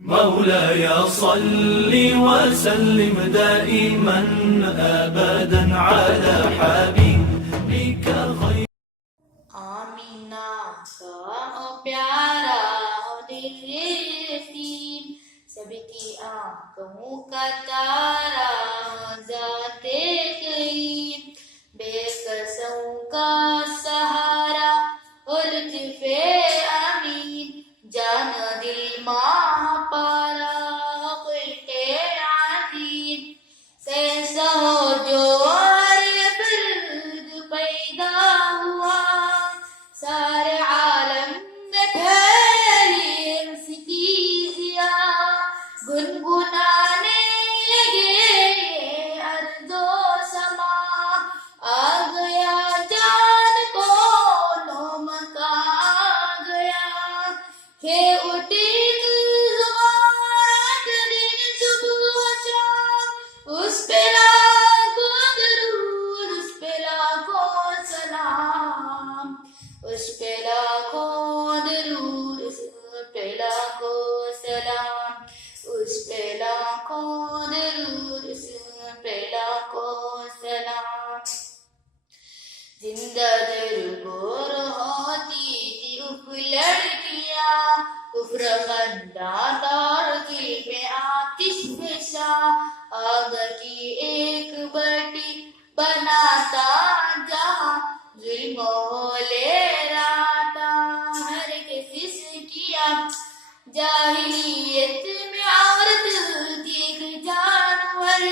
مولاي صل وسلم دائما أبدا على حبيبك خير آمینہ کا پیارا دل یتیم سب کی آنکھوں کا تارا ذات کریم بے قصوں کا سہارا لطف امین جان دل ماں پارا خلق عظیم کیسا ہو جو پیدا ہوا سارے عالم میں پھیلی اس کی ضیا گنگنانے لگے ارض و سما آ گیا جان کو نومکا آ گیا کہ اٹھی زبان دن صبح شام اس پہ لاکھوں درود اس پہ لاکھوں سلام اس پہ لاکھوں درود اس پہ لاکھوں سلام اس پہ لاکھوں درود اس پہ لاکھوں سلام زندہ درگور ہوتی تھی اف لڑکیاں کفر خندہ دار دل پہ آتش فشا آگ کی ایک بٹی بناتا جہاں ظلم لے رہا تھا ہر کس کیا جاہلیت میں عورت تھی ایک جانور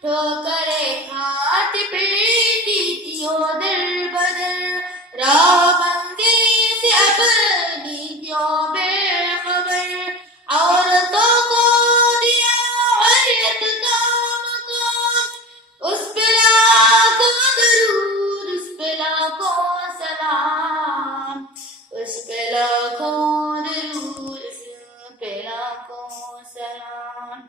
ٹھوکریں کھاتی پیٹی تھی وہ در بدر راہ بندی سے اپنی کیوں بے خبر عورتوں کو دیا حریت کا مقام اس پہ لاکھوں درود اس پہ لاکھوں سلام اس پہ لاکھوں درود اس پہ لاکھوں سلام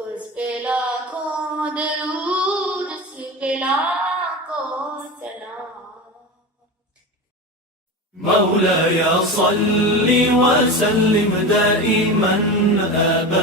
اس پہ لاکھوں درود اس پہ لاکھوں سلام مولاي صل وسلم دائما أبدا